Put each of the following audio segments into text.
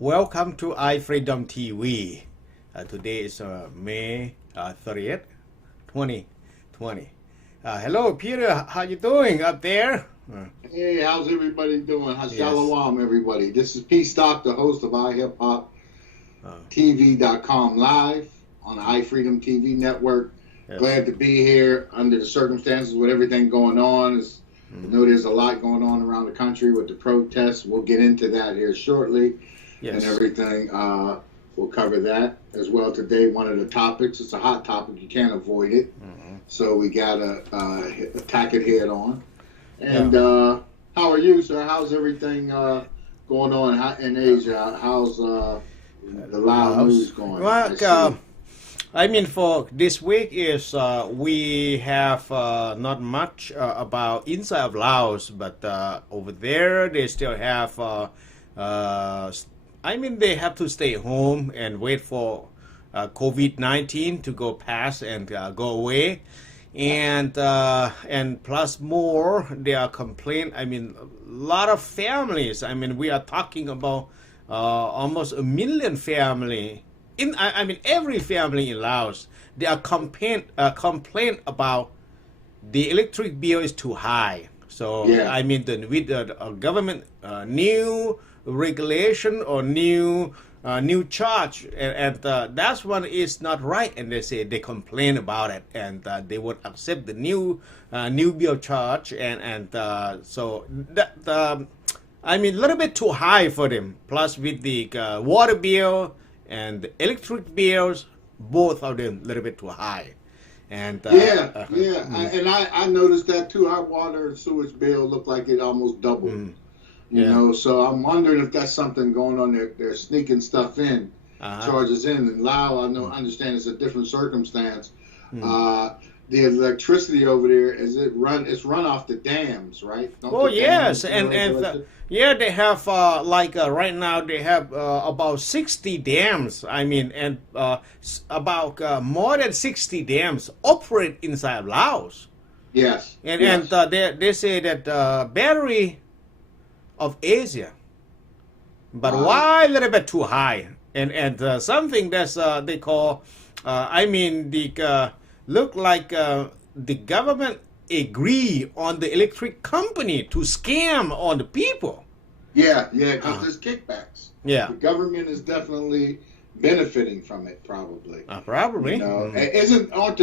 Welcome to iFreedomTV. Today is May 30th, 2020. Hello, Peter. How you doing up there? Hey, how's everybody doing? Shalom, everybody. This is P. Stock, the host of iHipHopTV.com live on the iFreedomTV network. Yes. Glad to be here under the circumstances with everything going on. I know there's a lot going on around the country with the protests. We'll get into that here shortly. Yes. And everything. We'll cover that as well today. One of the topics, it's a hot topic. You can't avoid it. So we got to attack it head on. And how are you, sir? How's everything going on in Asia? How's the Lao news going? Well, I mean, for this week is we have not much about inside of Laos, but over there they still have. I mean, they have to stay home and wait for COVID-19 to go past and go away, and plus more, they are complaining. I mean, a lot of families. I mean, we are talking about almost 1 million family. I mean, every family in Laos, they are complain about the electric bill is too high. So I mean, with the government new regulation or new charge, and that's one is not right. And they say they complain about it, and they would accept the new bill charge, and so that I mean, a little bit too high for them. Plus with the water bill and the electric bills, both of them a little bit too high. And I noticed that too. Our water and sewage bill looked like it almost doubled. You know, so I'm wondering if that's something going on. They're sneaking stuff in, charges in. And Lao, I understand it's a different circumstance. The electricity over there, it's run off the dams, right? Yes, and they have right now they have about 60 dams. I mean, and about more than 60 dams operate inside Laos. Yes, and they say that battery of Asia, but why a little bit too high? And something that's they call, I mean, the look like the government agree on the electric company to scam on the people. Because there's kickbacks. The government is definitely benefiting from it, probably. Probably. You know, aren't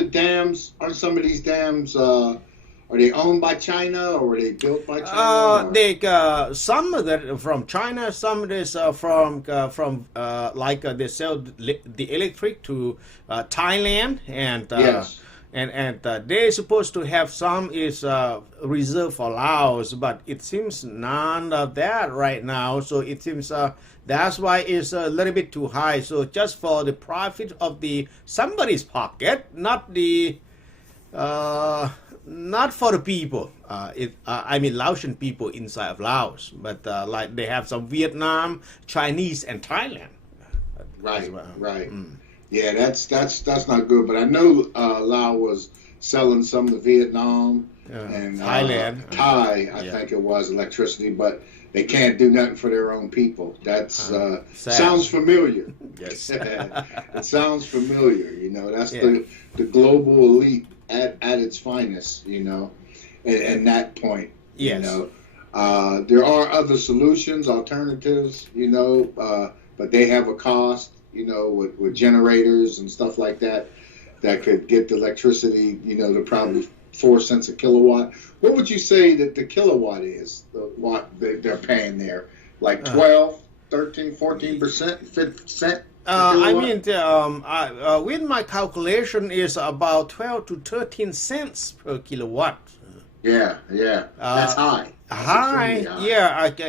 some of these dams? Are they owned by China, or are they built by China? Some of that from China, some of this from they sell the electric to Thailand, and they're supposed to have some is reserved for Laos, but it seems none of that right now. So it seems that's why it's a little bit too high. So just for the profit of somebody's pocket, not for the people. I mean, Laotian people inside of Laos, but like they have some Vietnam, Chinese, and Thailand. Right. Yeah, that's not good. But I know Laos was selling some to Vietnam and Thailand, I think it was electricity, but they can't do nothing for their own people. That's sounds familiar. Yes, it sounds familiar. You know, that's the global elite at its finest, you know, and that point, you know, there are other solutions, alternatives, you know, but they have a cost, you know, with generators and stuff like that could get the electricity, you know, to probably 4 cents a kilowatt. What would you say that the kilowatt is, what they're paying there? Like 12, 13, 14%, 50%? I mean, with my calculation is about 12 to 13 cents per kilowatt. That's high. High.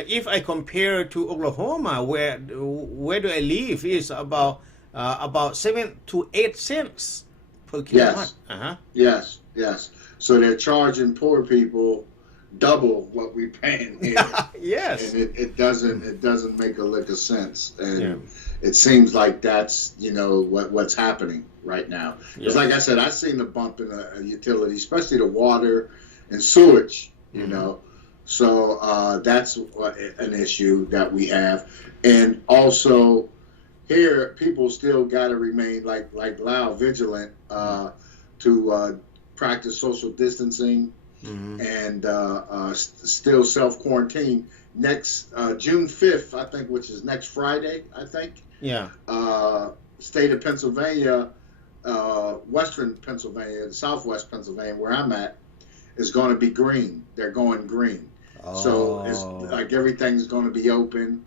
If I compare to Oklahoma, where do I live, is about 7 to 8 cents per kilowatt. Yes. So they're charging poor people double what we're paying here. Yes. And it doesn't make a lick of sense. And it seems like that's, you know, what's happening right now. Because like I said, I've seen the bump in the utility, especially the water and sewage, you know. So that's an issue that we have. And also here, people still got to remain like loud vigilant to practice social distancing and still self-quarantine. Next June 5th, I think, which is next Friday, I think. Yeah. State of Pennsylvania, Western Pennsylvania, Southwest Pennsylvania, where I'm at, is going to be green. They're going green. So it's like everything's going to be open,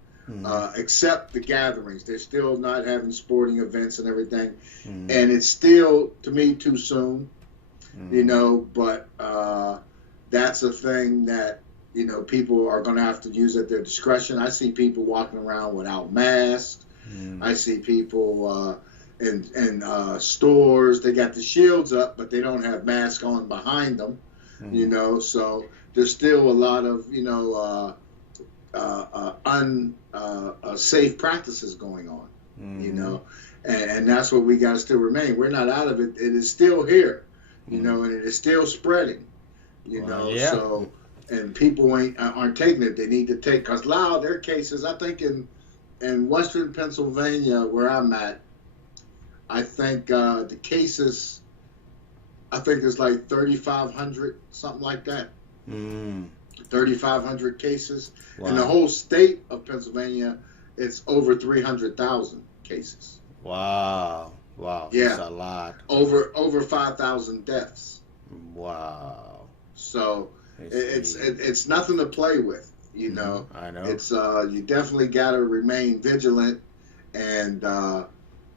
except the gatherings. They're still not having sporting events and everything. And it's still, to me, too soon, you know, but that's a thing that, you know, people are going to have to use at their discretion. I see people walking around without masks. I see people in stores, they got the shields up, but they don't have masks on behind them, you know, so there's still a lot of, you know, unsafe practices going on, you know, and that's what we got to still remain. We're not out of it. It is still here, you know, and it is still spreading, you know, so, and people aren't taking it. They need to take, because now there are cases, I think in Western Pennsylvania, where I'm at, I think the cases, I think it's like 3,500, something like that. 3,500 cases. Wow. In the whole state of Pennsylvania, it's over 300,000 cases. Wow. Wow. Yeah. That's a lot. Over 5,000 deaths. Wow. So it's nothing to play with, you know. I know. It's you definitely got to remain vigilant and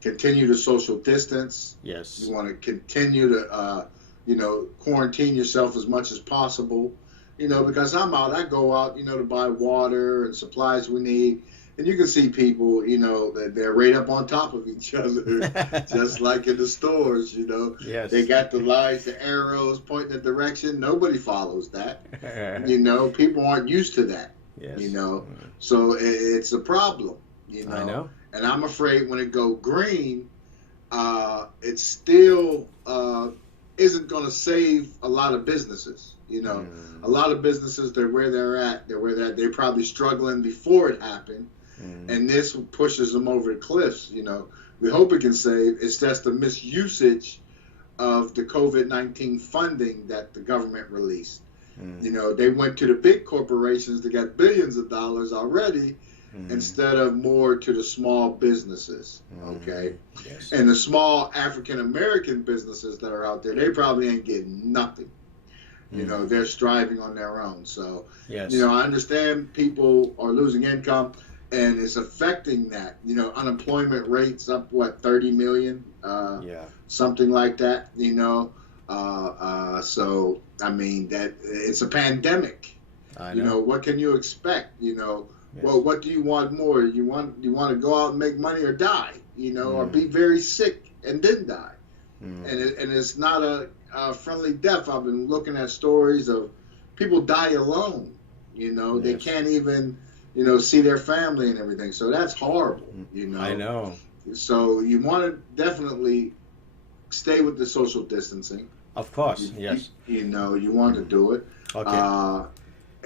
continue to social distance. Yes. You want to continue to you know, quarantine yourself as much as possible, you know, because I go out, you know, to buy water and supplies we need. And you can see people, you know, that they're right up on top of each other, just like in the stores, you know. Yes. They got the lights, the arrows pointing the direction. Nobody follows that. You know, people aren't used to that, you know. So it's a problem, you know. I know. And I'm afraid when it go green, it still isn't going to save a lot of businesses. You know, a lot of businesses, they're where they're at. They're probably struggling before it happened. And this pushes them over the cliffs, you know. We hope it can save. It's just the misusage of the COVID-19 funding that the government released. You know, they went to the big corporations that got billions of dollars already instead of more to the small businesses, okay? Yes. And the small African-American businesses that are out there, they probably ain't getting nothing. You know, they're striving on their own. So, you know, I understand people are losing income, and it's affecting that. You know, unemployment rates up, what, 30 million? Something like that, you know. So, I mean, that it's a pandemic. You know, what can you expect? You know, well, what do you want more? You want to go out and make money or die, you know, or be very sick and then die. And it's not a friendly death. I've been looking at stories of people die alone, you know. They can't even, you know, see their family and everything. So that's horrible, you know. I know. So you want to definitely stay with the social distancing. Of course, yes. You know, you want to do it. Okay.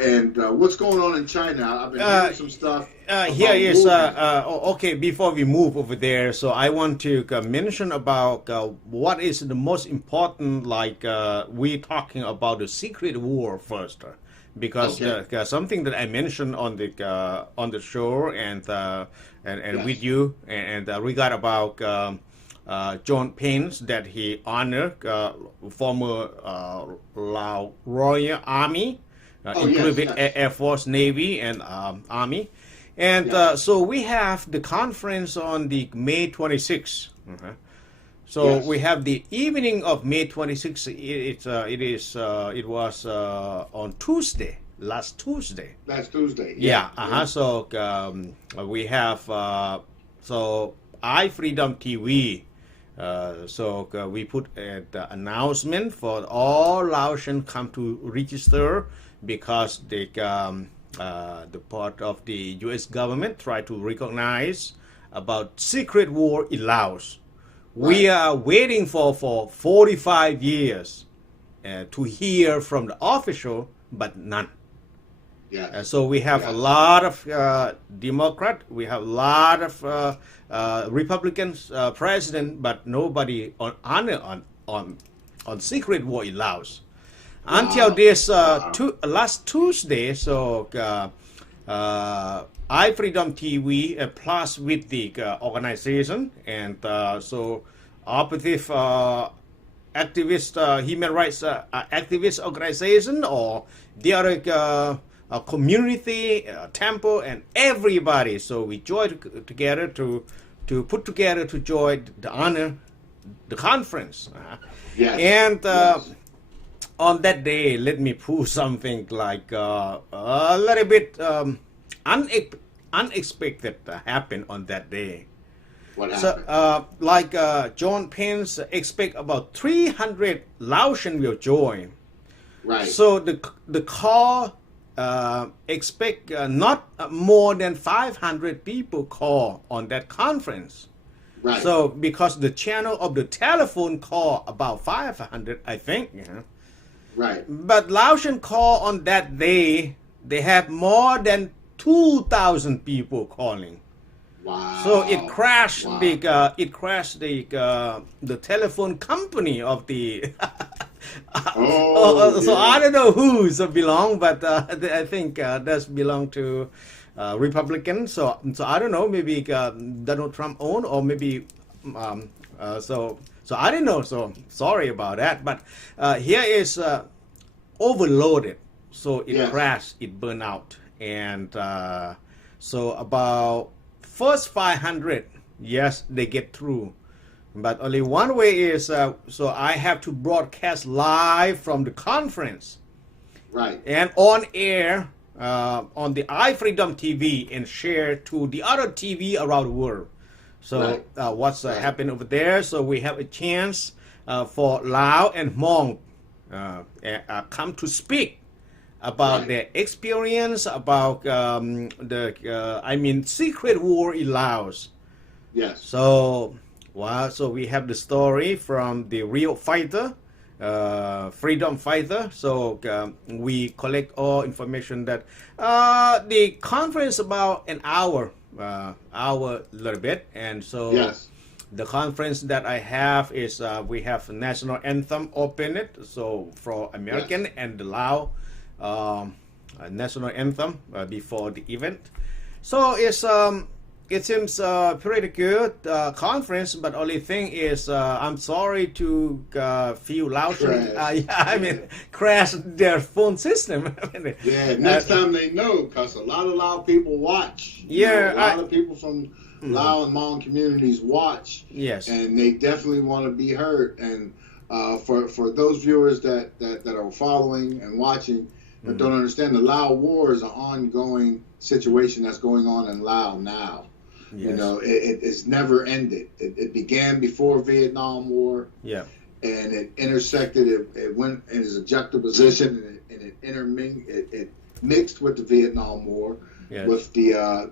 And what's going on in China? I've been hearing some stuff. Here is, okay, before we move over there, so I want to mention about what is the most important, like we're talking about the secret war first, because something that I mentioned on the show and with you, and regard about John Pence, that he honored former Lao Royal Army, including Air Force, Navy, and Army. And so we have the conference on the May 26th. So we have the evening of May 26th. It was on Tuesday, last Tuesday. Last Tuesday. So we have so iFreedomTV. So we put the announcement for all Laotians come to register, because the part of the U.S. government try to recognize about secret war in Laos. We are waiting for 45 years to hear from the official, but none. Yeah. So we have a lot of Democrat, we have a lot of Republicans president, but nobody on honor on secret war in Laos. Until this last Tuesday, so iFreedomTV plus with the organization and so operative activist human rights activist organization or the other community temple and everybody. So we joined together to put together to join the honor the conference. And on that day, let me pull something like a little bit unexpected happened on that day. What happened? So, John Pence expect about 300 Laotian will join. Right. So the call expect not more than 500 people call on that conference. Right. So because the channel of the telephone call about 500, I think. Right. But Laotian call on that day, they have more than 2,000 people calling. Wow. So it crashed the telephone company of the. So I don't know who's belong, but I think that's belong to Republicans. So I don't know. Maybe Donald Trump own, or maybe so I don't know. So sorry about that. But here is overloaded. So it crashed. It burned out, and so about first 500, yes, they get through. But only one way is, so I have to broadcast live from the conference. Right. And on air on the iFreedomTV and share to the other TV around the world. So what's happened over there? So we have a chance for Lao and Hmong come to speak about their experience about secret war in Laos. Yes. So so we have the story from the real fighter, freedom fighter. So we collect all information that the conference about an hour little bit, and so the conference that I have is we have a national anthem open it, so for American and the Lao national anthem before the event. So it seems pretty good conference, but only thing is I'm sorry to few Laotian crash their phone system. Next time they know, because a lot of Lao people watch. A lot of people from Lao and Hmong communities watch. Yes. And they definitely want to be heard. And for those viewers that are following and watching, but don't understand, the Lao War is an ongoing situation that's going on in Lao now. Yes. You know, it's never ended. It began before Vietnam War. Yeah. And it intersected. It went in its juxtaposition, and it mixed with the Vietnam War, with the Ho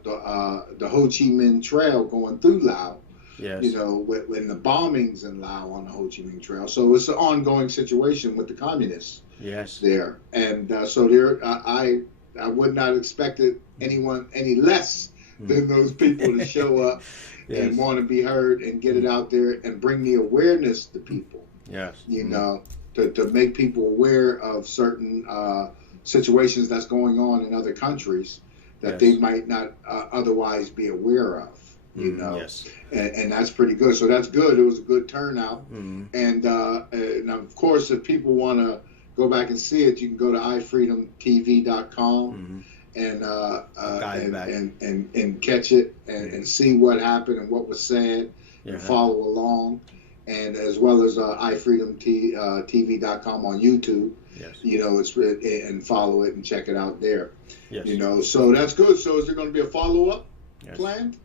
Chi Minh Trail going through Laos. Yes. You know, when the bombings in Laos on the Ho Chi Minh Trail. So it's an ongoing situation with the communists. Yes. There, and so there, I would not expect anyone any less than those people to show up and want to be heard and get it out there and bring the awareness to people. Yes. You know, to make people aware of certain situations that's going on in other countries that they might not otherwise be aware of. You know, and that's pretty good. So that's good. It was a good turnout. And of course, if people want to go back and see it, you can go to iFreedomTV.com and catch it and see what happened and what was said and follow along, and as well as iFreedomTV.com on YouTube. You know, and follow it and check it out there. You know, so that's good. So is there going to be a follow-up planned?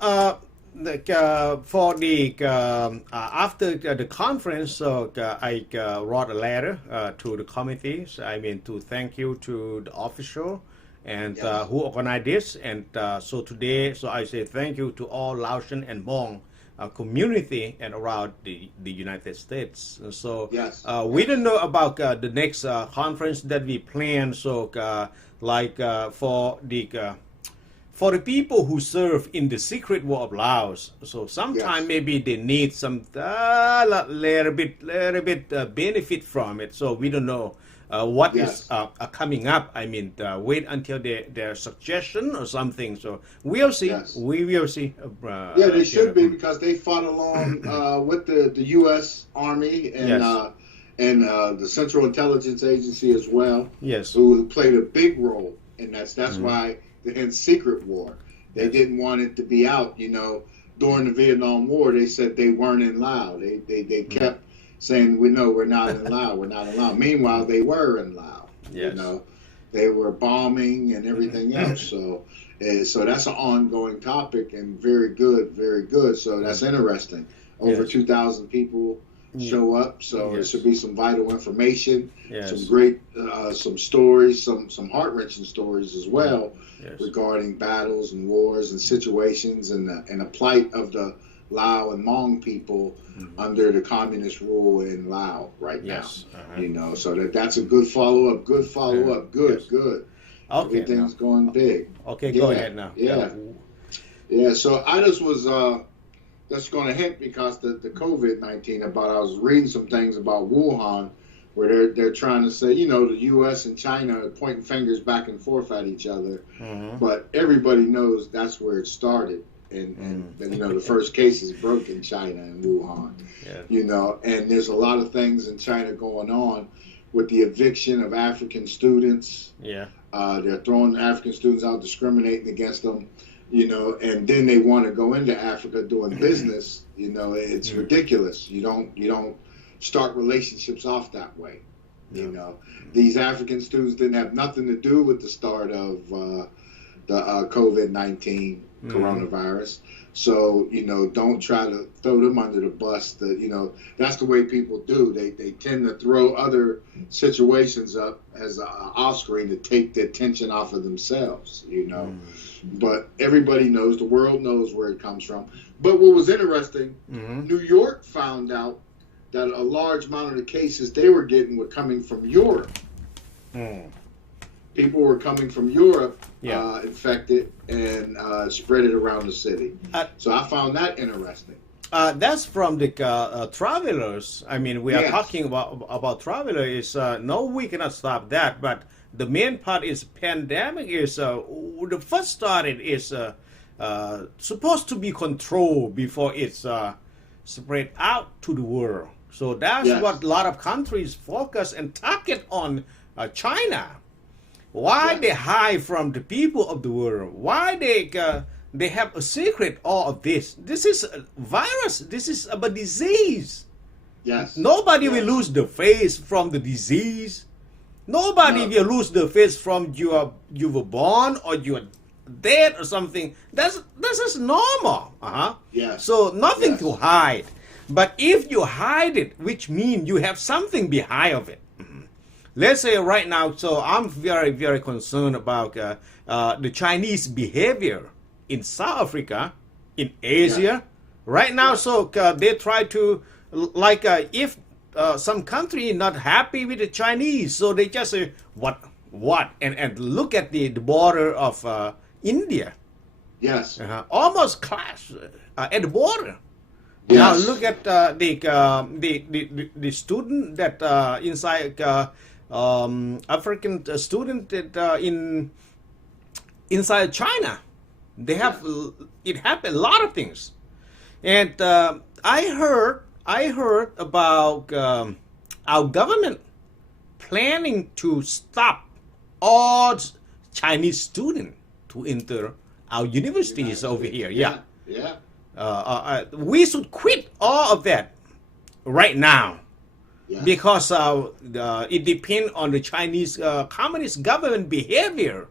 For the after the conference, I wrote a letter to the committees. I mean, to thank you to the official and who organized this. And so today, so I say thank you to all Laotian and Hmong community and around the United States. So Yes. We don't know about the next conference that we plan. So for the people who serve in the secret war of Laos, so sometimes maybe they need some little bit benefit from it. So we don't know what is coming up. I mean, wait until their suggestion or something. So we'll see. Yes. We will see. They should be, because they fought along with the U.S. Army and the Central Intelligence Agency as well. Yes. Who played a big role in that. That's why they're in secret war. They didn't want it to be out. During the Vietnam War, they said they weren't in Laos. They kept saying, we're not in Laos, we're not in Laos. Meanwhile, they were in Laos. Yes. They were bombing and everything else. So that's an ongoing topic, and very good, very good. So that's interesting. Over 2,000 people show up, so it should be some vital information, some great, some stories, some heart-wrenching stories as well regarding battles and wars and situations and the plight of the Lao and Hmong people under the communist rule in Laos right now. So that's a good follow-up, good. Okay, everything's going big. Okay, go ahead now. So I just was that's going to hint, because the COVID-19 I was reading some things about Wuhan, where they're trying to say, the U.S. and China are pointing fingers back and forth at each other, but everybody knows that's where it started. And the first cases broke in China and Wuhan, and there's a lot of things in China going on with the eviction of African students. They're throwing African students out, discriminating against them, and then they want to go into Africa doing business. It's ridiculous. You don't start relationships off that way. These African students didn't have nothing to do with the start of the COVID-19 coronavirus. So, don't try to throw them under the bus. That's the way people do. They tend to throw other situations up as an offscreen to take the attention off of themselves, But everybody knows, the world knows where it comes from. But what was interesting, New York found out that a large amount of the cases they were getting were coming from Europe. People were coming from Europe, infected, and spread it around the city. So I found that interesting. That's from the travelers. I mean, we are talking about travelers. No, we cannot stop that. But the main part is pandemic is the first started is supposed to be controlled before it's spread out to the world. So that's what a lot of countries focus and target on China. Why they hide from the people of the world? Why they have a secret all of this? This is a virus. This is a disease. Nobody will lose the face from the disease. Nobody will lose the face from you were born or you are dead or something. That's just normal. So nothing to hide. But if you hide it, which means you have something behind of it. Let's say right now, so I'm very, very concerned about the Chinese behavior in South Africa, in Asia. Right now, so they try to, if some country not happy with the Chinese, so they just say, what? And look at the border of India. Almost clash at the border. Now look at the student that inside African student that inside China, they have it happened a lot of things, and I heard about our government planning to stop all Chinese students to enter our universities over here. We should quit all of that right now. Because it depends on the Chinese communist government behavior.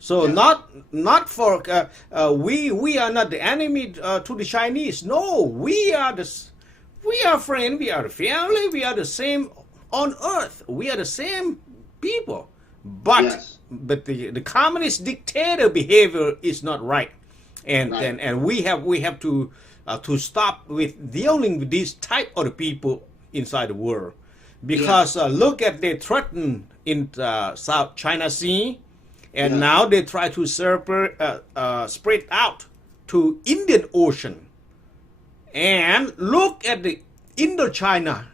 So not for we are not the enemy to the Chinese. No, we are friends. We are the family. We are the same on earth. We are the same people. But the communist dictator behavior is not right, and we have to to stop with dealing with these type of the people inside the world. Because look at they threaten in South China Sea, and now they try to spread out to Indian Ocean. And look at the Indochina.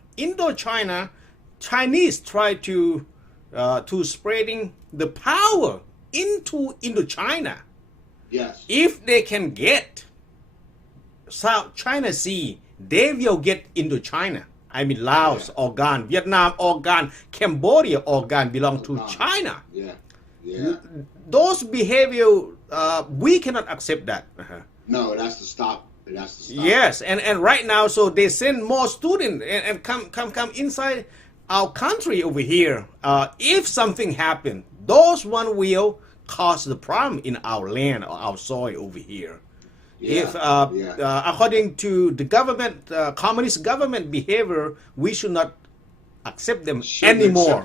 Chinese try to spreading the power into Indochina. Yes. If they can get South China Sea, they will get Indochina. I mean Laos, organ, Vietnam, organ, Cambodia, organ belong to China. Those behavior, we cannot accept that. No, that's to stop. Yes, and right now, so they send more students and come inside our country over here. If something happen, those one will cause the problem in our land or our soil over here. If according to the government, communist government behavior, we should not accept them anymore.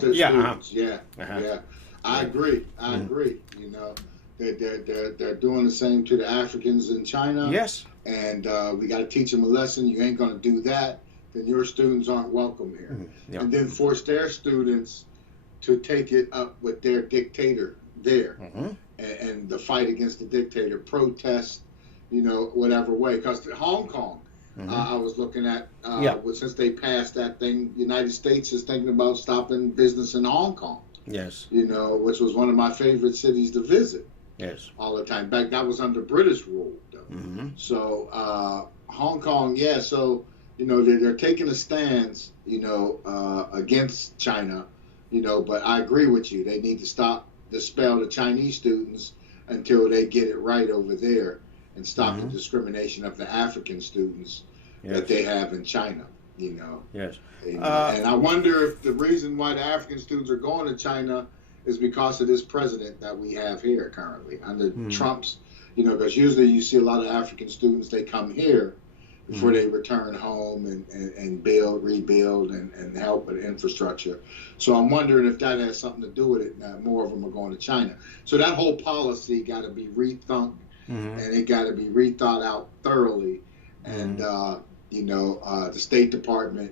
I agree. You know, they're doing the same to the Africans in China. Yes. And we got to teach them a lesson. You ain't going to do that, then your students aren't welcome here. And then force their students to take it up with their dictator there, and the fight against the dictator, protest, you know, whatever way. Because Hong Kong, I was looking at, since they passed that thing, the United States is thinking about stopping business in Hong Kong. Yes. You know, which was one of my favorite cities to visit. Yes. All the time. Back, that was under British rule, though. So, Hong Kong, so, you know, they're taking a stance, you know, against China, you know, but I agree with you. They need to dispel the Chinese students until they get it right over there and stop the discrimination of the African students that they have in China, you know. Yes. And I wonder if the reason why the African students are going to China is because of this president that we have here currently under Trump's, you know, because usually you see a lot of African students, they come here before they return home and rebuild and help with infrastructure. So I'm wondering if that has something to do with it. Now more of them are going to China. So that whole policy got to be rethunk and it got to be rethought out thoroughly. And, you know, the State Department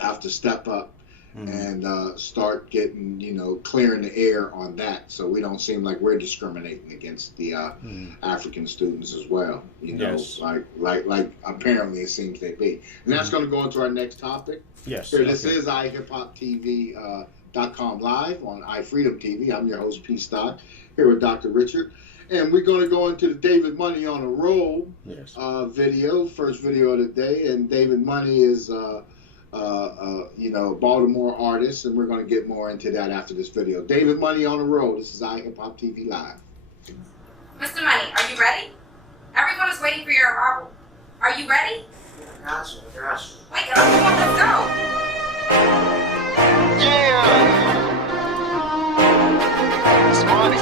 have to step up and start getting, you know, clearing the air on that, so we don't seem like we're discriminating against the African students as well. You know, like apparently it seems they be. And that's going to go into our next topic. Yes. Here, this is iHipHopTV.com live on iFreedomTV. I'm your host, P. Stock, here with Dr. Richard. And we're going to go into the David Money on a Roll video, first video of the day. And David Money is you know, Baltimore artist, and we're going to get more into that after this video. David Money on the road. This is iHipHopTV Live. Mr. Money, are you ready? Everyone is waiting for your arrival. Are you ready? Gotcha. Wake up, everyone, let's go. It's money.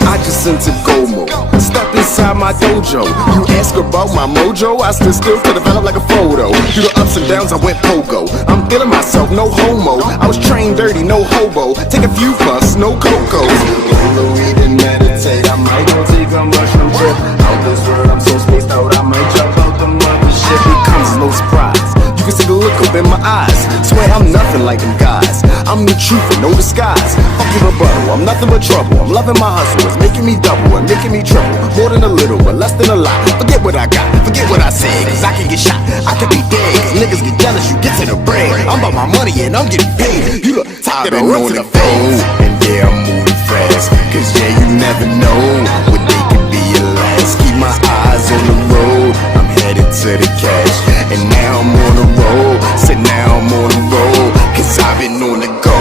I just sent to Gomo, stepped inside my dojo. You ask about my mojo, I stood still to develop like a photo. Through the ups and downs, I went pogo. I'm feeling myself, no homo. I was trained dirty, no hobo. Take a few puffs, no cocoa. Roll the weed and meditate. I might go take a mushroom trip. Out this world, I'm so spaced out. I might jump out the mothership. It comes no surprise. You can see the look up in my eyes. Swear I'm nothing like them guys. I'm the truth with no disguise. Fuck your rebuttal, I'm nothing but trouble. I'm loving my hustle, it's making me double and making me triple. More than a little, but less than a lot. Forget what I got, forget what I said, cause I can get shot, I can be dead. Cause niggas get jealous, you get to the bread. I'm about my money and I'm getting paid. You look tired of on the phone. And yeah, I'm moving fast. Cause yeah, you never know what they could be at last. Keep my eyes on the road, I'm headed to the cash. And now I'm on the road, said now I'm on the road. Cause I've been on the go.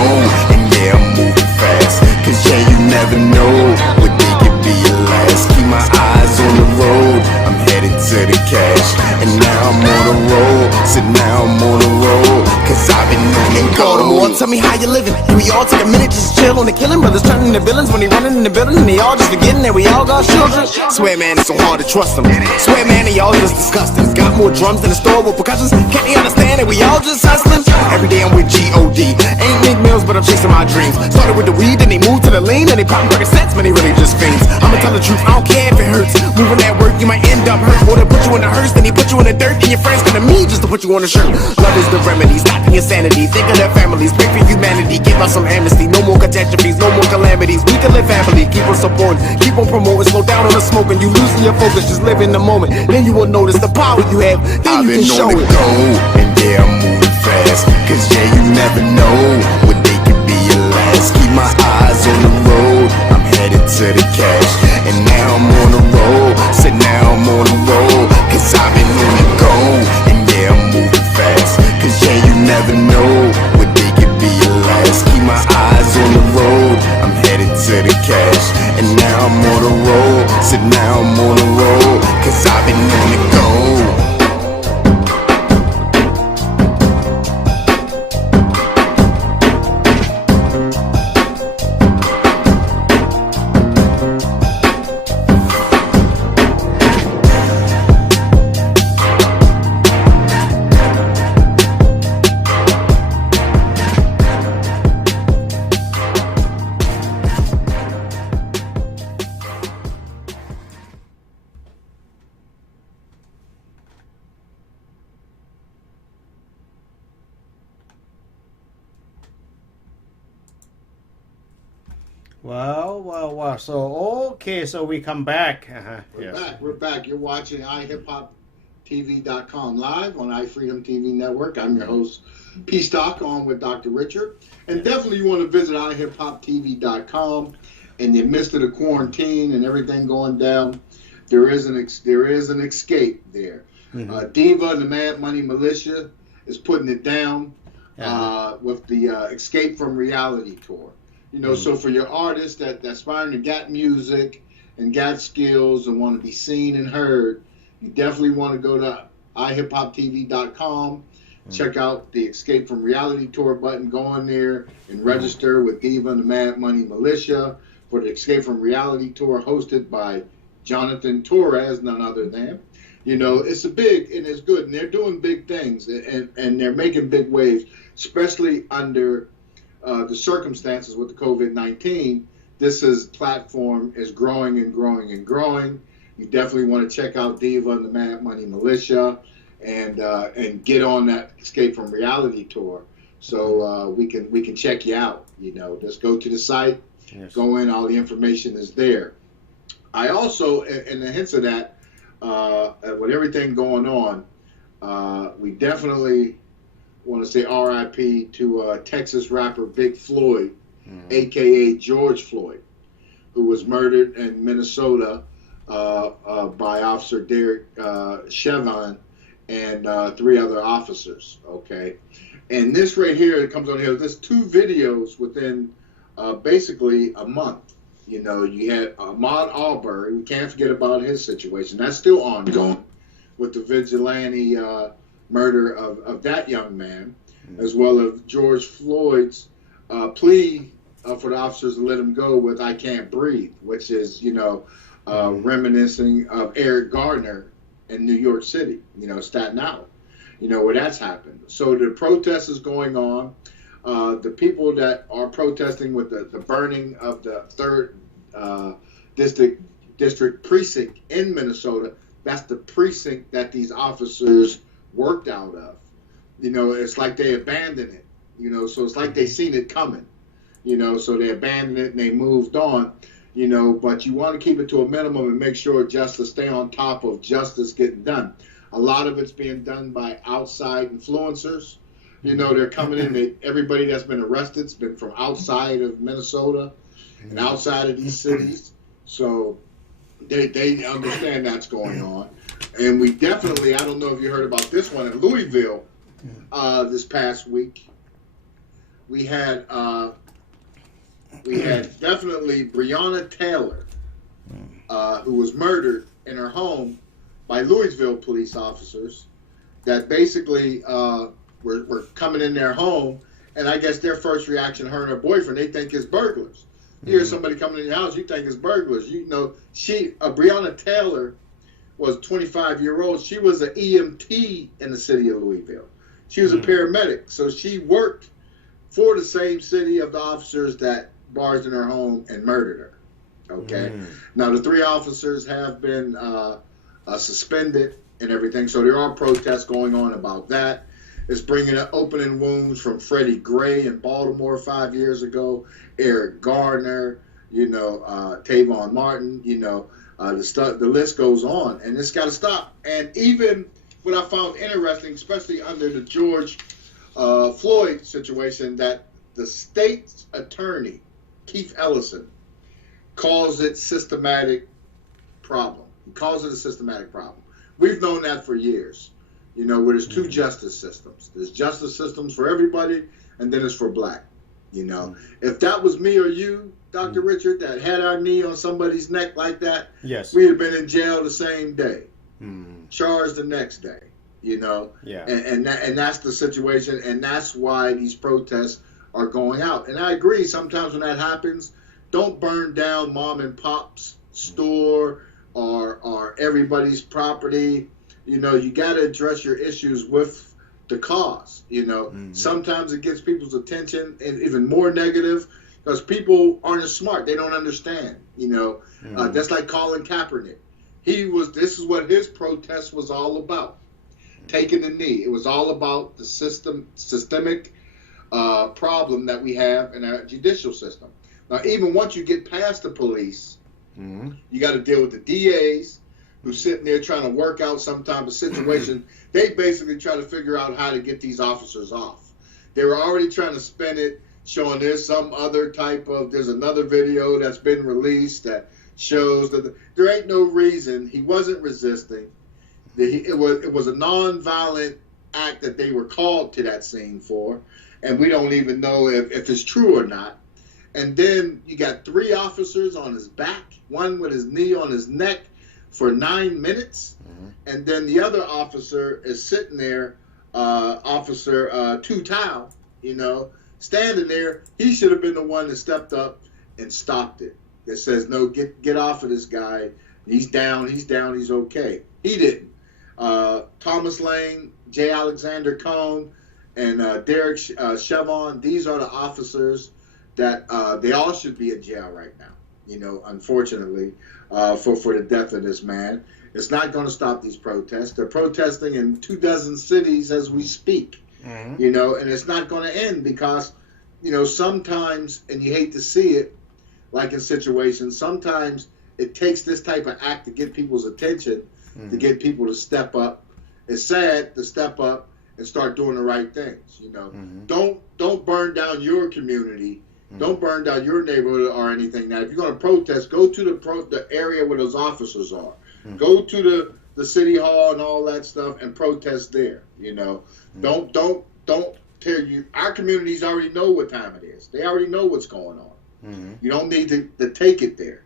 And yeah, I'm moving fast. Cause yeah, you never know what they could be at last. Keep my eyes on the road, I'm headed to the cash. And now I'm on the road, said now I'm on the road. Cause I've been on the go. Baltimore to tell me how you living. Do we all take a minute just to chill on the killing? Brothers turning into villains when they running in the building, and they all just forgetting that we all got children. Swear, man, it's so hard to trust them. Swear, man, they all just disgusting. Got more drums than the store with percussions. Can't they understand that we all just hustling? Every day I'm with G.O.D. Ain't Nick Mills, but I'm chasing my dreams. Started with the weed, then they moved to the lean, then they popping Percocets, man, they really just fiends. I'ma tell the truth, I don't care if it hurts. Moving that work, you might end up hurt. Or they put you in the hearse, then they put you in the dirt, and your friends come to me just to put you on a shirt. Love is the remedy, stopping insanity. Think of their families, pray for humanity. Give us some amnesty, no more catastrophes, no more calamities. We can live happily, keep on supporting, keep on promoting. Slow down on the smoking, you losing your focus, just live in the moment. Then you will notice the power you have, then you can show it. I've been on the go, and yeah, I'm moving fast. Cause yeah, you never know what they could be your last. Keep my eyes on the road, I'm headed to the cash. And now I'm on the roll, so now I'm on the roll. Cause I've been on the go, and yeah, I'm moving fast. Cause yeah, you never know what they could be your last. Keep my eyes on the road, I'm headed to the cash. And now I'm on the roll, so now I'm on the roll. Cause I've been on the go. Wow. So, okay, so we come back. We're back. You're watching iHipHopTV.com live on iFreedomTV network. I'm your host, P Stock, on with Dr. Richard. And definitely you want to visit iHipHopTV.com. In the midst of the quarantine and everything going down, there is an escape there. Mm-hmm. Diva and the Mad Money Militia is putting it down with the Escape from Reality tour. You know, so for your artists that aspiring to got music and got skills and want to be seen and heard, you definitely want to go to iHipHopTV.com, check out the Escape from Reality Tour button, go on there and register with Diva and the Mad Money Militia for the Escape from Reality Tour hosted by Jonathan Torres, none other than. You know, it's a big and it's good, and they're doing big things and they're making big waves, especially under the circumstances with the COVID-19. This platform is growing and growing and growing. You definitely want to check out Diva and the Mad Money Militia and get on that Escape from Reality tour. So we can check you out. You know, just go to the site, go in. All the information is there. I also, in the hints of that, with everything going on, we definitely want to say R.I.P. to Texas rapper Big Floyd, a.k.a. George Floyd, who was murdered in Minnesota by Officer Derek Chauvin and 3 other officers, okay? And this right here, it comes on here, there's 2 videos within basically a month. You know, you had AHMAUD ARBERY, we can't forget about his situation. That's still ongoing with the vigilante murder of that young man, as well as George Floyd's plea for the officers to let him go with "I Can't Breathe," which is, you know, reminiscing of Eric Garner in New York City, you know, Staten Island, you know, where that's happened. So the protest is going on. The people that are protesting with the burning of the 3rd district precinct in Minnesota, that's the precinct that these officers worked out of. You know, it's like they abandoned it, you know, so it's like they seen it coming, you know, so they abandoned it and they moved on, you know, but you want to keep it to a minimum and make sure justice, stay on top of justice getting done. A lot of it's being done by outside influencers. You know, they're coming in, everybody that's been arrested has been from outside of Minnesota and outside of these cities. So they understand that's going on. And we definitely, I don't know if you heard about this one in Louisville this past week. We had definitely Breonna Taylor, who was murdered in her home by Louisville police officers that basically were coming in their home And I guess their first reaction, her and her boyfriend, they think it's burglars. You hear somebody coming in your house, you think it's burglars. You know, Breonna Taylor was 25-year-old. She was an EMT in the city of Louisville. She was a paramedic. So she worked for the same city of the officers that barged in her home and murdered her. Okay. Now, the 3 officers have been suspended and everything. So there are protests going on about that. It's bringing up opening wounds from Freddie Gray in Baltimore 5 years ago, Eric Garner, you know, Tavon Martin, you know, the list goes on, and it's got to stop. And even what I found interesting, especially under the George Floyd situation, that the state's attorney, Keith Ellison, calls it systematic problem. He calls it a systematic problem. We've known that for years. You know, where there's 2 justice systems. There's justice systems for everybody, and then it's for black. You know, if that was me or you, Dr. Richard, that had our knee on somebody's neck like that, yes, we'd have been in jail the same day, charged the next day. You know, and that's the situation, and that's why these protests are going out. And I agree. Sometimes when that happens, don't burn down mom and pop's store or everybody's property. You know, you got to address your issues with the cause. You know, sometimes it gets people's attention, and even more negative because people aren't as smart. They don't understand. You know, that's like Colin Kaepernick. This is what his protest was all about. Taking the knee. It was all about the systemic problem that we have in our judicial system. Now, even once you get past the police, you got to deal with the DAs, who's sitting there trying to work out some type of situation. They basically try to figure out how to get these officers off. They were already trying to spin it, showing there's another video that's been released that shows that there ain't no reason he wasn't resisting. It was a non-violent act that they were called to that scene for, and we don't even know if it's true or not. And then you got 3 officers on his back, one with his knee on his neck, for 9 minutes, and then the other officer is sitting there, Officer Tutau, you know, standing there. He should have been the one that stepped up and stopped it. That says, no, get off of this guy. He's down, he's okay. He didn't. Thomas Lane, J. Alexander Cohn, and Derek Chevon, these are the officers that they all should be in jail right now, you know, unfortunately. For the death of this man. It's not going to stop these protests. They're protesting in 24 cities as we speak, you know, and it's not going to end because, you know, sometimes, and you hate to see it, like in situations, sometimes it takes this type of act to get people's attention, to get people to step up. It's sad to step up and start doing the right things, you know. Don't burn down your community. Don't burn down your neighborhood or anything. Now, if you're going to protest, go to the area where those officers are. Go to the city hall and all that stuff and protest there. You know, don't tell you. Our communities already know what time it is. They already know what's going on. You don't need to take it there.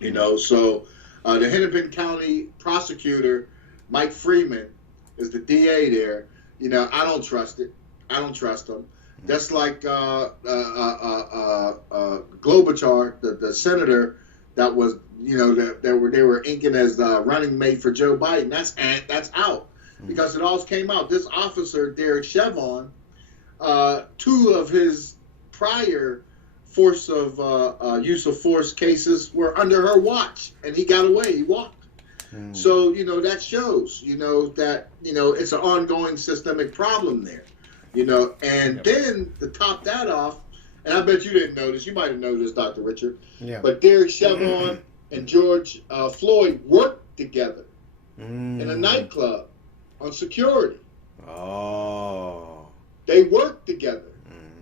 You know, so the Hennepin County prosecutor, Mike Freeman, is the DA there. You know, I don't trust it. I don't trust him. That's like Klobuchar, the senator that was, you know, they were inking as the running mate for Joe Biden. That's out because it all came out. This officer, Derek Chevon, 2 of his prior use of force cases were under her watch, and he got away. He walked. So, you know, that shows, you know, that, you know, it's an ongoing systemic problem there. You know, and then to top that off, and I bet you didn't know this. You might have noticed, Dr. Richard. Yeah. But Derek Chevon and George Floyd worked together in a nightclub on security. Oh. They worked together.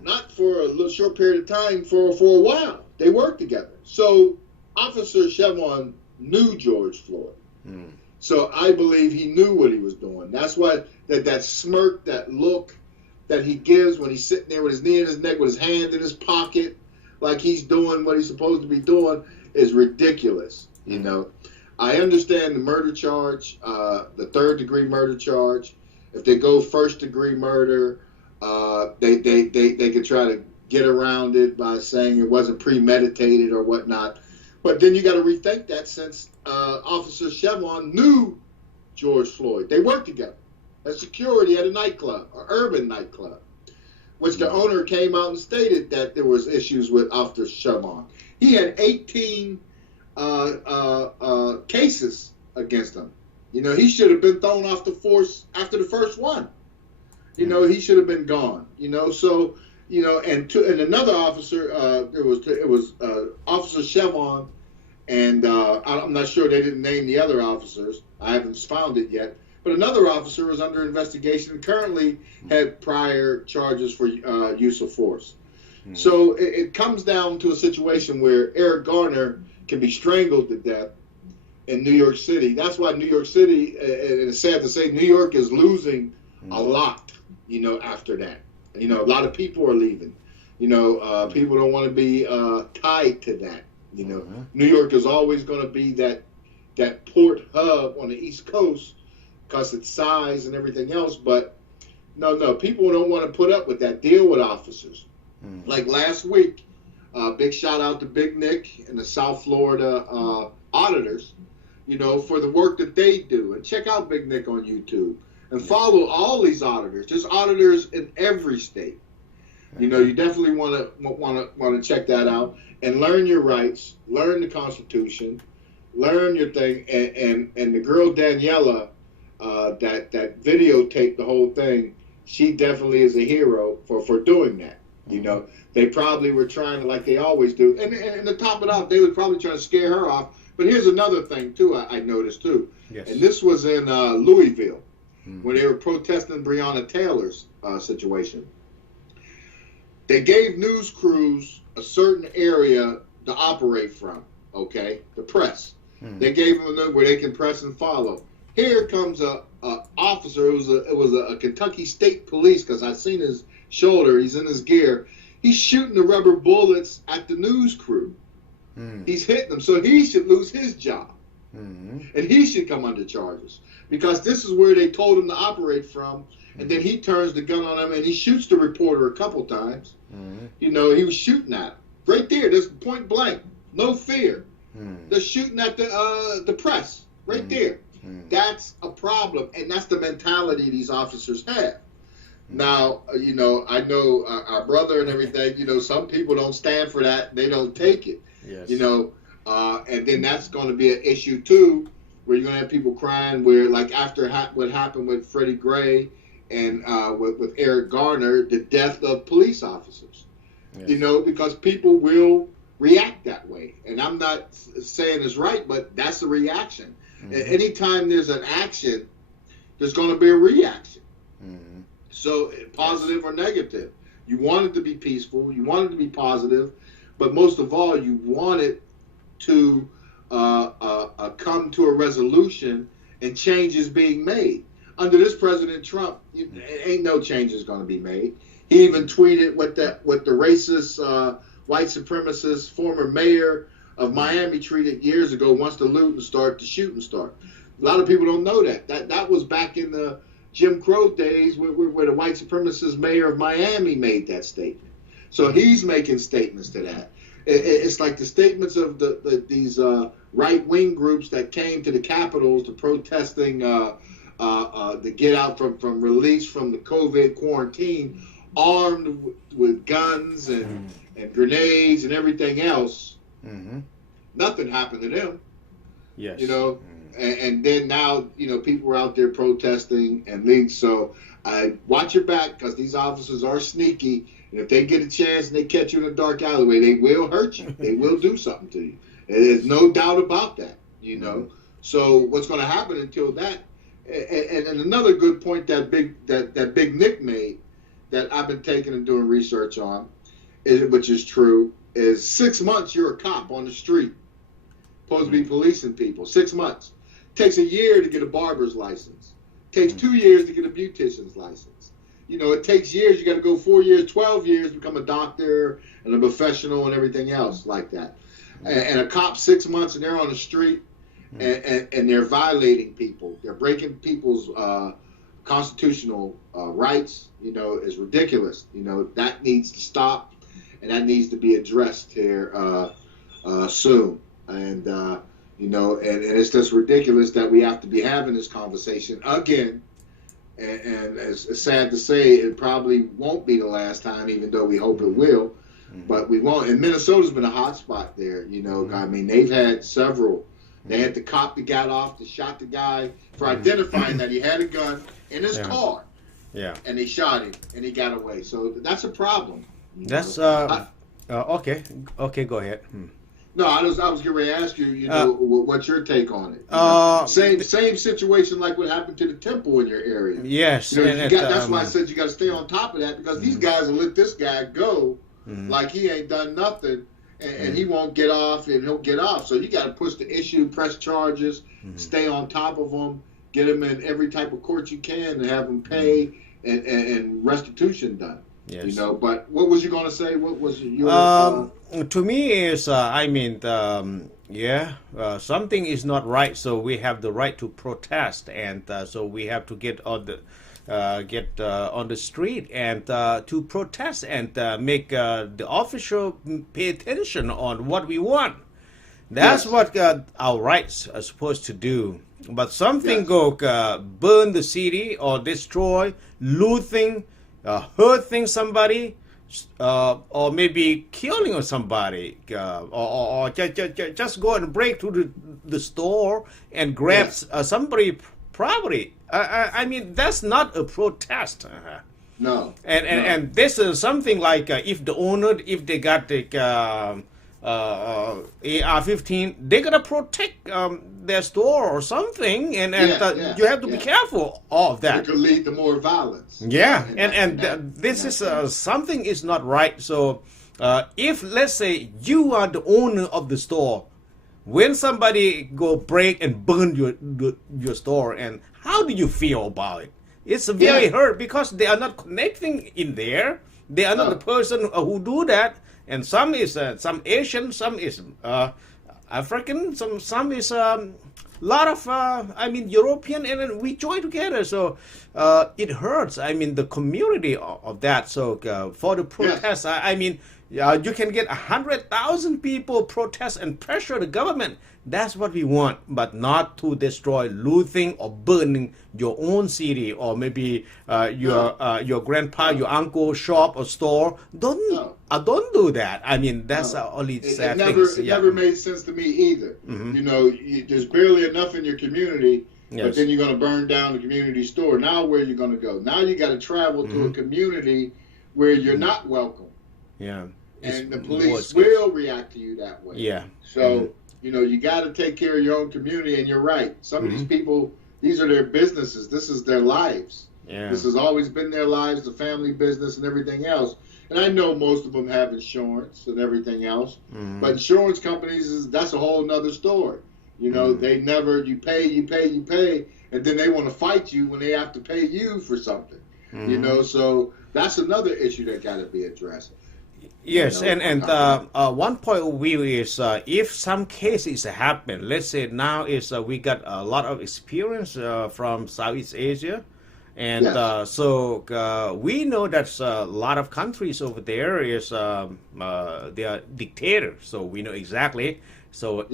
Not for a little short period of time, for a while. They worked together. So Officer Chevon knew George Floyd. So I believe he knew what he was doing. That's why that smirk, that look that he gives when he's sitting there with his knee in his neck, with his hand in his pocket, like he's doing what he's supposed to be doing, is ridiculous. You know, I understand the murder charge, the 3rd-degree murder charge. If they go 1st-degree murder, They could try to get around it by saying it wasn't premeditated or whatnot. But then you got to rethink that, since Officer Chevron knew George Floyd. They worked together as security at a nightclub, an urban nightclub, which the owner came out and stated that there was issues with Officer Chevron. He had 18 cases against him. You know, he should have been thrown off the force after the first one. You know, he should have been gone. You know, so you know, and another officer, it was Officer Chevron, and I'm not sure, they didn't name the other officers. I haven't found it yet. But another officer was under investigation and currently had prior charges for use of force. So it comes down to a situation where Eric Garner can be strangled to death in New York City. That's why New York City, and it's sad to say, New York is losing a lot, you know, after that. You know, a lot of people are leaving. You know, people don't want to be tied to that. You know, New York is always going to be that port hub on the East Coast because its size and everything else. But no, people don't want to put up with that. Deal with officers. Like last week, big shout out to Big Nick and the South Florida auditors, you know, for the work that they do. And check out Big Nick on YouTube and follow all these auditors. There's auditors in every state. You know, you definitely want to check that out and learn your rights, learn the Constitution, learn your thing. And the girl Daniela that videotaped the whole thing, she definitely is a hero for doing that. You know, they probably were trying to, like they always do, and to top it off, they were probably trying to scare her off. But here's another thing too, I noticed too, and this was in Louisville when they were protesting Breonna Taylor's situation. They gave news crews a certain area to operate from. Okay, the press. They gave them where they can press and follow. Here comes a officer. It was a Kentucky State Police, because I seen his shoulder. He's in his gear. He's shooting the rubber bullets at the news crew. He's hitting them, so he should lose his job, and he should come under charges, because this is where they told him to operate from. And then he turns the gun on him and he shoots the reporter a couple times. You know, he was shooting at him right there. There's point blank, no fear. They're shooting at the press right there. That's a problem, and that's the mentality these officers have. Now, you know, I know our brother and everything, you know, some people don't stand for that. They don't take it, you know, and then that's going to be an issue, too, where you're going to have people crying where, like, after what happened with Freddie Gray and with Eric Garner, the death of police officers, you know, because people will react that way. And I'm not saying it's right, but that's the reaction. Anytime there's an action, there's going to be a reaction. So positive or negative. You want it to be peaceful. You want it to be positive. But most of all, you want it to come to a resolution and changes being made. Under this President Trump, ain't no changes going to be made. He even tweeted what the racist, white supremacist former mayor of Miami treated years ago, wants to loot and start, the shoot and start. A lot of people don't know that. That was back in the Jim Crow days where the white supremacist mayor of Miami made that statement. So he's making statements to that. It's like the statements of these right-wing groups that came to the Capitals to protesting the get out from release from the COVID quarantine, armed with guns and grenades and everything else. Nothing happened to them. You know, and then now, you know, people are out there protesting and leads. So watch your back, because these officers are sneaky. And if they get a chance and they catch you in a dark alleyway, they will hurt you. They will do something to you. There's no doubt about that, you know. So what's going to happen until that? And another good point that Big Nick made, that I've been taking and doing research on, which is true, is 6 months you're a cop on the street, supposed to be policing people. 6 months. Takes a year to get a barber's license. Takes 2 years to get a beautician's license. You know, it takes years. You got to go 4 years, 12 years to become a doctor and a professional and everything else like that. And a cop, 6 months, and they're on the street and they're violating people. They're breaking people's constitutional rights, is ridiculous. That needs to stop, and that needs to be addressed here soon. And and it's just ridiculous that we have to be having this conversation again. And it's sad to say, it probably won't be the last time, even though we hope it will. But we won't. And Minnesota's been a hot spot there. I mean, they've had several. They had the cop that got off, that shot the guy for identifying that he had a gun in his car. Yeah. And they shot him, and he got away. So that's a problem. That's okay. Okay, go ahead. No, I was getting ready to ask you, what's your take on it? Same situation like what happened to the temple in your area. Yes. That's why I said you got to stay on top of that, because these guys will let this guy go like he ain't done nothing, and he won't get off, and he'll get off. So you got to push the issue, press charges, stay on top of them, get them in every type of court you can, and have them pay and restitution done. Yes. But what was you going to say? What was your... to me is, something is not right, so we have the right to protest, and so we have to get on the street and to protest and make the official pay attention on what we want. That's what our rights are supposed to do. But something go burn the city or destroy, looting, hurting somebody, or maybe killing somebody, or just go and break through the store and grab somebody's property. I mean, that's not a protest. No. And this is something like if the owner, if they got the AR-15, they're gonna protect their store or something, and you have to be careful of that. It could lead to more violence. Yeah, this is something is not right. So if, let's say, you are the owner of the store, when somebody go break and burn your store, and how do you feel about it? It's very hurt, because they are not connecting in there. They are not the person who do that. And some is some Asian, some is African, some is lot of European, and then we join together. So it hurts. I mean, the community of that. So for the protest, you can get 100,000 people protest and pressure the government. That's what we want, but not to destroy, looting, or burning your own city, or maybe your grandpa, your uncle shop or store. Don't do that. I mean, that's only sad things. It never made sense to me either. There's barely enough in your community, but then you're going to burn down the community store. Now where are you going to go? Now you got to travel to a community where you're not welcome. Yeah. And the police will react to you that way. Yeah. So, you got to take care of your own community, and you're right. Some of these people, these are their businesses. This is their lives. Yeah. This has always been their lives, the family business and everything else. And I know most of them have insurance and everything else. But insurance companies, that's a whole nother story. They never, you pay, and then they want to fight you when they have to pay you for something. So that's another issue that got to be addressed. Yes, and one point of view is if some cases happen, let's say now is we got a lot of experience from Southeast Asia, and so we know that a lot of countries over there is they are dictators, so we know exactly. So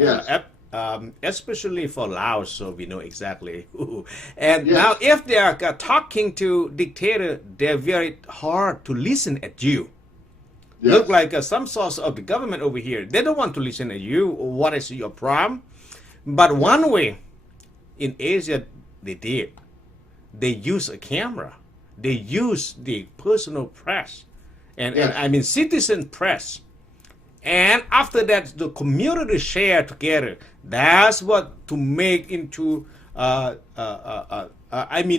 especially for Laos, so we know exactly who. And now if they are talking to dictator, they're very hard to listen at you. Look like some source of the government over here. They don't want to listen to you. What is your problem? But one way in Asia they did. They use a camera. They use the personal press, and citizen press. And after that, the community share together. That's what to make into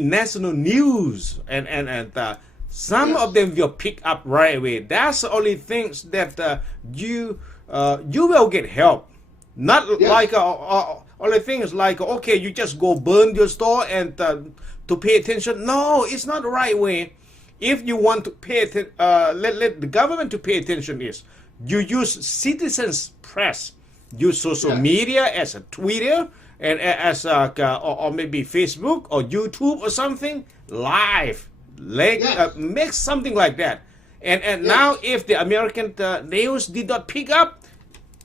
national news and. Some of them will pick up right away. That's the only things that you will get help. Not like only things like, okay, you just go burn your store and to pay attention. No, it's not the right way. If you want to pay attention, let the government to pay attention is you use citizens press, use social media as a Twitter, and as or maybe Facebook or YouTube or something live, like make something like that. And now if the American news did not pick up,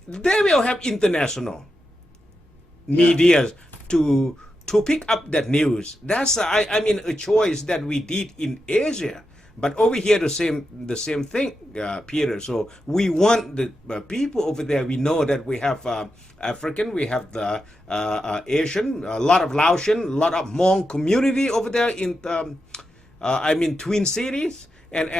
they will have international media to pick up that news. That's I mean a choice that we did in Asia. But over here the same thing, Peter. So we want the people over there. We know that we have African, we have the Asian, a lot of Laotian, a lot of Hmong community over there in I mean Twin Cities, and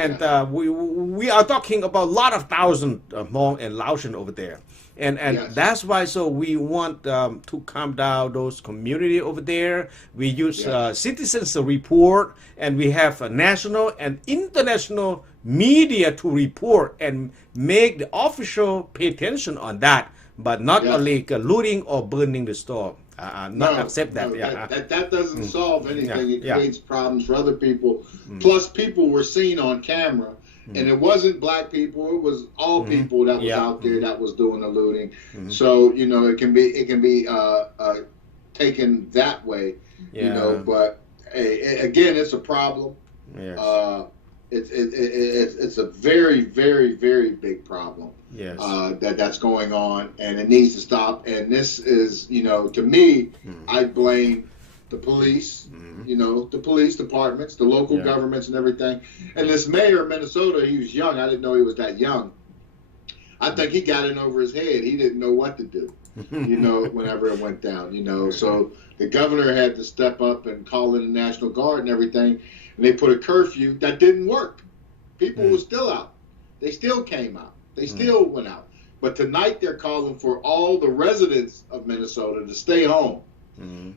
we are talking about a lot of thousands of Hmong and Laotian over there. And that's why so we want to calm down those community over there. We use citizens report, and we have a national and international media to report and make the official pay attention on that, but not only looting or burning the store. Not accept that. That doesn't solve anything. It creates problems for other people. Plus, people were seen on camera. And it wasn't black people; it was all people that was out there that was doing the looting. So you know, it can be taken that way. You know, but again, it's a problem. It's a very, very, very big problem. That's going on, and it needs to stop. And this is, you know, to me, I blame the police, you know, the police departments, the local governments and everything. And this mayor of Minnesota, he was young. I didn't know he was that young. I think he got in over his head. He didn't know what to do, you know, whenever it went down, you know. So the governor had to step up and call in the National Guard and everything. And they put a curfew that didn't work. People were still out. They still came out. They still went out. But tonight they're calling for all the residents of Minnesota to stay home.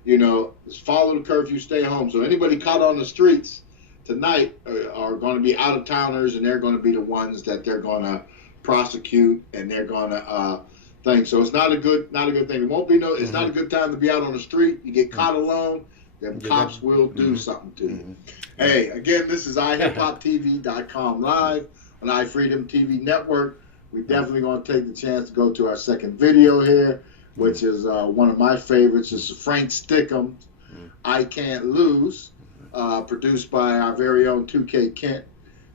You know, follow the curfew, stay home. So anybody caught on the streets tonight are going to be out of towners, and they're going to be the ones that they're going to prosecute, and they're going to think. So it's not a good thing. It won't be it's not a good time to be out on the street. You get caught alone, then cops will do something to you. Hey, again, this is iHipHopTV.com live on iFreedomTV network. We definitely going to take the chance to go to our second video here, which is one of my favorites. It's Frank Stickemz, I Can't Lose, produced by our very own 2K Kent.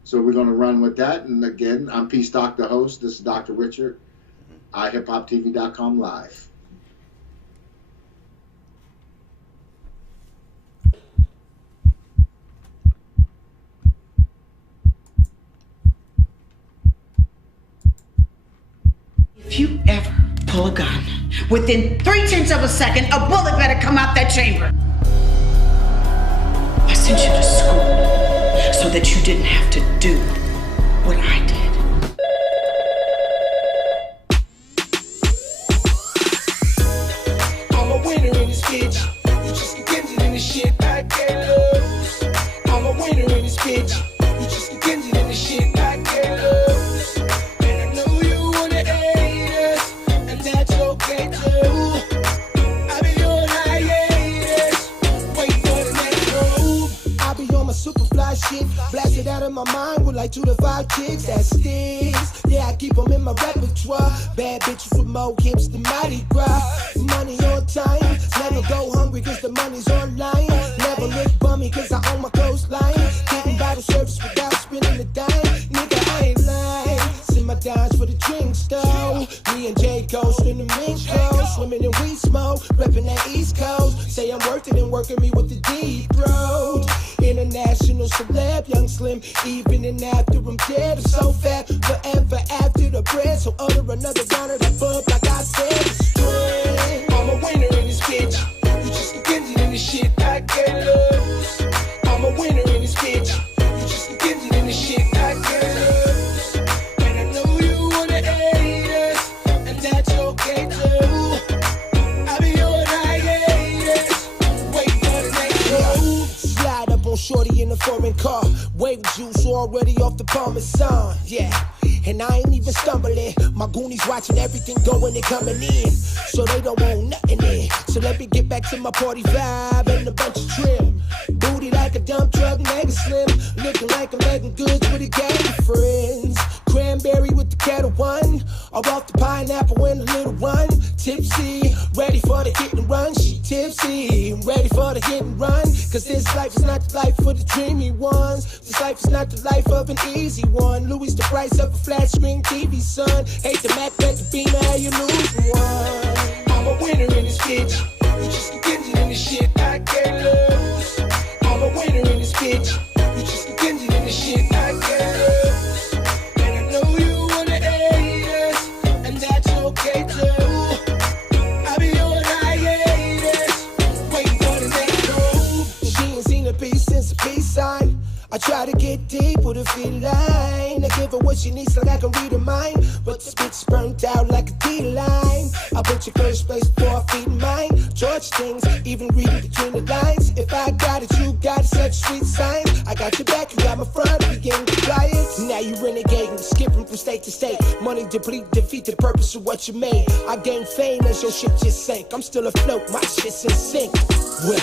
So we're going to run with that. And again, I'm Peace Doc, the host. This is Dr. Richard, iHipHopTV.com live. If you ever pull a gun, within 0.3 of a second, a bullet better come out that chamber. I sent you to school so that you didn't have to do what I did. I'm a winner in this bitch. You just get in this shit I can't lose. I'm a winner in this bitch. You just get in this shit I can't lose. And I know you wanna hate us, and that's okay too. I be on hiatus, wait for the next move. I be on my super fly shit, blasted out of my mind with like 2 to 5 chicks that sticks. Yeah, I keep them in my repertoire. Bad bitches with more hips than Mardi Gras. Money on time, never go hungry cause the money's online. Never look bummy cause I own my coastline. Getting bottle service without spending a dime. Nigga, I ain't lying. Send my dimes for the drinks though. Me and J Coast in the mink coast. Swimming in weed smoke, repping that East Coast. Say I'm worth it and working me with the deep road. International celeb, young slim. Even and after I'm dead, I'm so fat. Forever after the bread. So order another round of that bub like I said. Straight. I'm a winner in this bitch. You just get in this shit I can't lose. I'm a winner in this bitch. You just get in this shit I can't lose. And I know you wanna hate us, and that's okay too. I be on hiatus, wait for the next move. Slide up on shorty in a foreign car. Wave juice already off the Parmesan. Yeah. And I ain't even stumbling. My goonies watching everything going and coming in, so they don't want nothing in. So let me get back to my party vibe and a bunch of trim. Booty like a dump truck, mega slim. Looking like I'm making goods with a gang of friends. Cranberry with the kettle one. Or off the pineapple and a little run. tipsy, ready for the hit and run. She tipsy, ready for the hit and run. Cause this life is not the life for the dreamy ones. This life is not the life of an easy one. Louis the price of a flat screen TV, son. Hate the Mac, bet the Beamer, how you losing one. I'm a winner in this bitch. You just continue in this shit, I can't lose. I'm a winner in this bitch. You just continue in this shit, I can't lose. And I know you wanna hate us, and that's okay too. I'll be on hiatus, waiting for the next move. She ain't seen a piece since a peace sign. I try to get deep with a feline. I give her what she needs so I can read her mind. But this bitch is burnt out like a D-line. I put your first place before I feed mine. George things, even reading between the lines. If I got it, you got it, such sweet signs. I got your back, you got my front, we getting quiet. Now you renegading, skipping from state to state. Money deplete, defeat the purpose of what you made. I gain fame as your ship just sank. I'm still afloat, my shit's in sync. Well,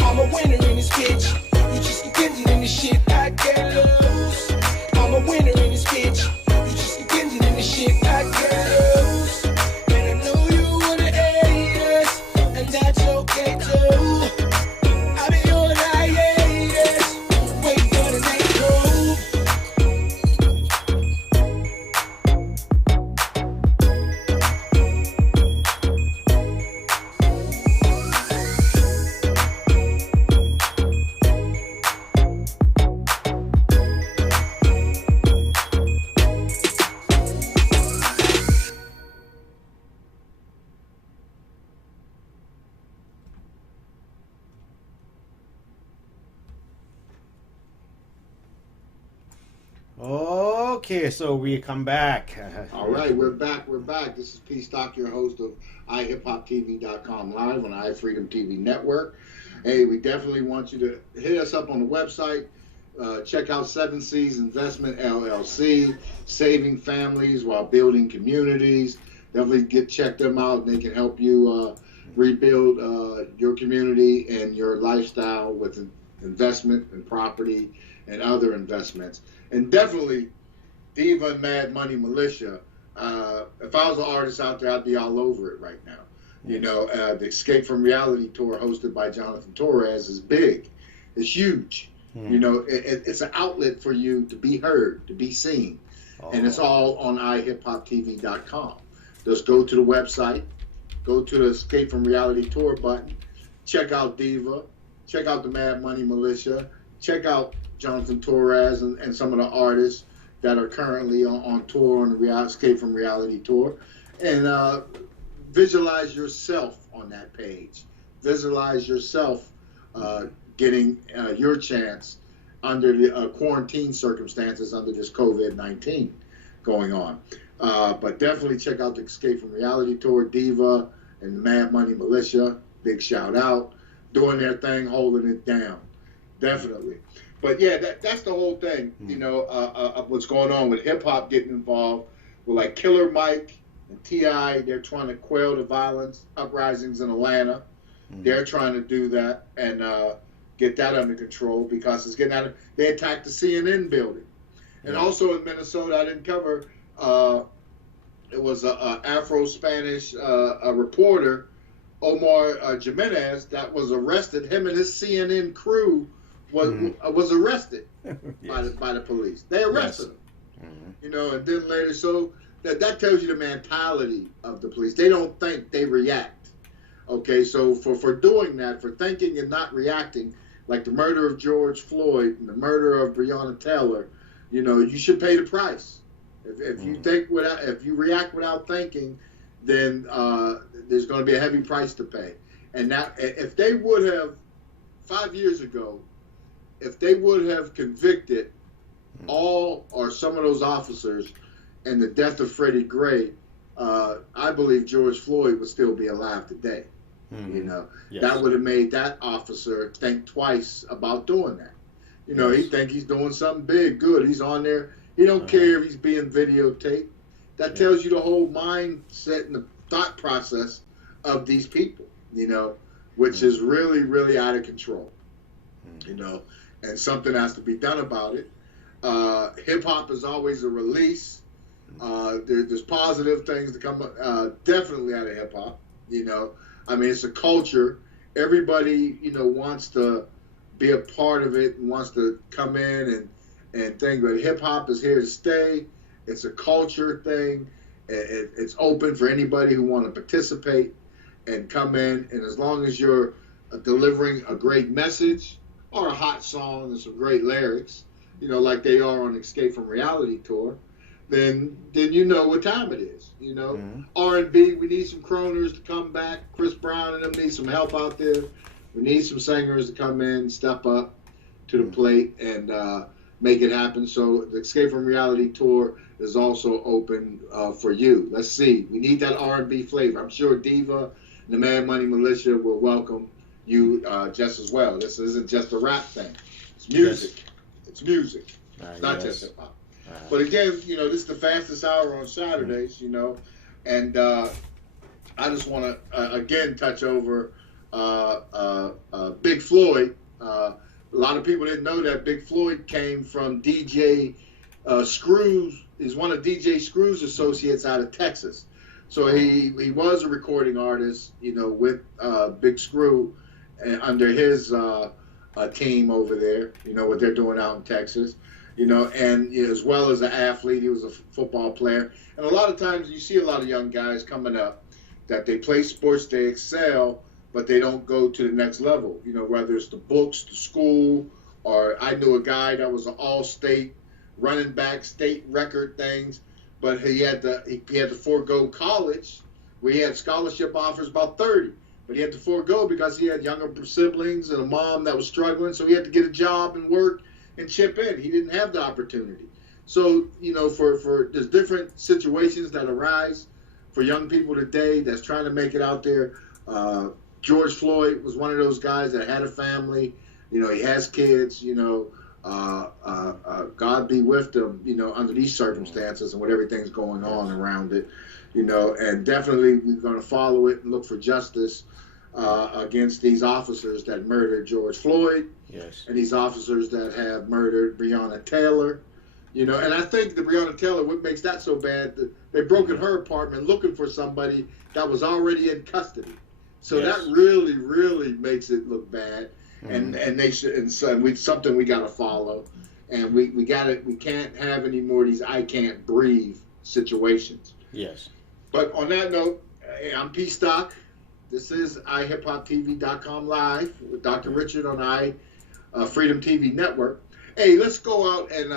I'm a winner in this bitch. You just continue in this shit, I can't lose. I'm a winner in this bitch. You just continue in this shit, I can't lose. And I know you wanna hate us, and that's okay too. I'll be on hiatus, waiting for the next move. Okay, so we come back. All right, we're back. This is P. Stock, your host of iHipHopTV.com live on iFreedomTV network. Hey, we definitely want you to hit us up on the website. Check out 7 C's Investment LLC, saving families while building communities. Definitely check them out, and they can help you rebuild your community and your lifestyle with investment and property and other investments. And definitely Diva and Mad Money Militia. If I was an artist out there, I'd be all over it right now. You know, the Escape from Reality tour hosted by Jonathan Torres is big. It's huge. You know, it's an outlet for you to be heard, to be seen. And it's all on iHipHopTV.com. Just go to the website, go to the Escape from Reality tour button, check out Diva, check out the Mad Money Militia, check out Jonathan Torres and some of the artists that are currently on tour on the Escape from Reality tour, and visualize yourself on that page. Visualize yourself getting your chance under the quarantine circumstances under this COVID-19 going on. But definitely check out the Escape from Reality tour. Diva and the Mad Money Militia, big shout out, doing their thing, holding it down. Definitely. But yeah, that's the whole thing, you know, of what's going on with hip hop getting involved with like Killer Mike and T.I. They're trying to quell the violence, uprisings in Atlanta. They're trying to do that and get that under control because it's getting out of, they attacked the CNN building. And also in Minnesota, I didn't cover, it was a Afro-Spanish reporter, Omar Jimenez, that was arrested. Him and his CNN crew was arrested by the police. They arrested him, you know, and then later, so that tells you the mentality of the police. They don't think, they react. Okay, so for doing that, for thinking and not reacting, like the murder of George Floyd and the murder of Breonna Taylor, you know, you should pay the price. If you think if you react without thinking, then there's going to be a heavy price to pay. And that, if they would have 5 years ago, if they would have convicted all or some of those officers in the death of Freddie Gray, I believe George Floyd would still be alive today. You know, that would have made that officer think twice about doing that. You know, he think he's doing something big, good. He's on there. He don't care if he's being videotaped. That tells you the whole mindset and the thought process of these people, you know, which is really, really out of control, you know, and something has to be done about it. Hip hop is always a release. There's positive things to come definitely out of hip hop. You know, I mean, it's a culture. Everybody, you know, wants to be a part of it and wants to come in and think. But hip hop is here to stay. It's a culture thing. It's open for anybody who want to participate and come in. And as long as you're delivering a great message or a hot song and some great lyrics, you know, like they are on Escape from Reality tour, then you know what time it is. You know, R&B, we need some crooners to come back. Chris Brown and them need some help out there. We need some singers to come in, step up to the plate, and make it happen. So the Escape from Reality tour is also open for you. Let's see. We need that R&B flavor. I'm sure Diva and the Mad Money Militia will welcome you just as well. This isn't just a rap thing. It's music. Yes. It's music. It's not just hip hop. But again, you know, this is the fastest hour on Saturdays, you know, and I just want to, again, touch over Big Floyd. A lot of people didn't know that Big Floyd came from DJ Screws. He's one of DJ Screws' associates out of Texas. So he was a recording artist, you know, with Big Screw under his team over there, you know, what they're doing out in Texas. You know, and you know, as well as an athlete, he was a football player. And a lot of times you see a lot of young guys coming up that they play sports, they excel, but they don't go to the next level. You know, whether it's the books, the school, or I knew a guy that was an all-state running back, state record things, but he had to forego college, where he had scholarship offers about 30. But he had to forego because he had younger siblings and a mom that was struggling, so he had to get a job and work and chip in. He didn't have the opportunity. So, you know, for there's different situations that arise for young people today that's trying to make it out there. George Floyd was one of those guys that had a family. You know, he has kids, you know, God be with them, you know, under these circumstances and what everything's going on around it, you know, and definitely we're going to follow it and look for justice against these officers that murdered George Floyd. Yes. And these officers that have murdered Breonna Taylor, you know, and I think the Breonna Taylor, what makes that so bad, that they broke in her apartment looking for somebody that was already in custody. So that really, really makes it look bad. And they should, and so something we got to follow, and we can't have any more of these I can't breathe situations. Yes. But on that note, I'm P Stock. This is iHipHopTV.com live with Dr. Richard on iFreedomTV network. Hey, let's go out and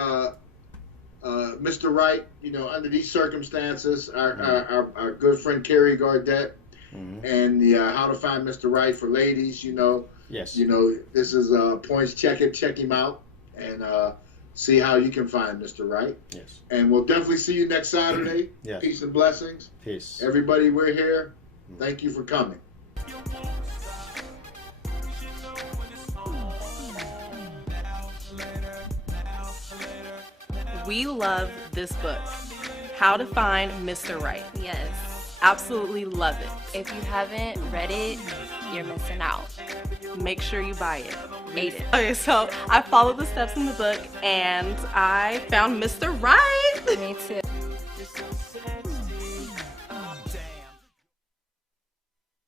Mr. Right, you know, under these circumstances, our good friend Carrie Gardette and the How to Find Mr. Right for ladies, you know. Yes. You know, this is points. Check him out, and see how you can find Mr. Right. Yes. And we'll definitely see you next Saturday. Yes. Peace and blessings. Peace. Everybody, we're here. Thank you for coming. We love this book, How to Find Mr. Right. Yes. Absolutely love it. If you haven't read it, you're missing out. Make sure you buy it. Read it. Okay, so I followed the steps in the book and I found Mr. Right. Me too.